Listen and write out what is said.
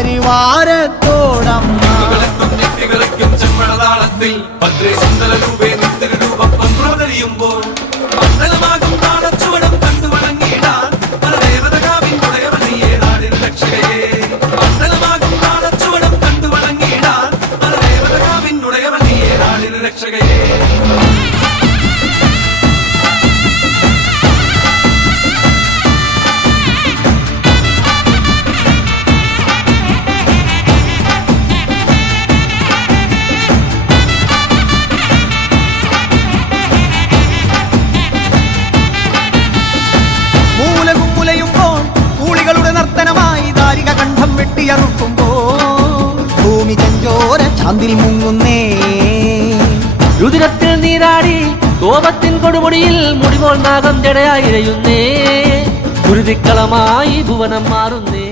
പരിവാരത്തോടമ്മ ചെമ്മഴതാളത്തിൽ ഭദ്രേ സുന്ദര രൂപേ നിത്യര രൂപം പന്ത്രവതരിയുമ്പോൾ മണ്ഡലമാകും താളച്ചുവടം കണ്ടു വണങ്ങിയിടാൻ പരദേവതകാവിൻ ഉടയവനെയേ നാടിൻ രക്ഷകയെ മണ്ഡലമാകും താളച്ചുവടം കണ്ടു വണങ്ങിയിടാൻ പരദേവതകാവിൻ ഉടയവനെയേ നാടിൻ രക്ഷകയെ ഭൂമി ചെഞ്ചോര ചാന്തിൽ മുങ്ങുന്നേ രുതിരത്തിൽ നീരാടി കോപത്തിൻ കൊടുമുടിയിൽ മുടിപോൽ നാഗം ജടയായി ഇഴയുന്നേ ഗുരുതിക്കളമായി ഭുവനം മാറുന്നേ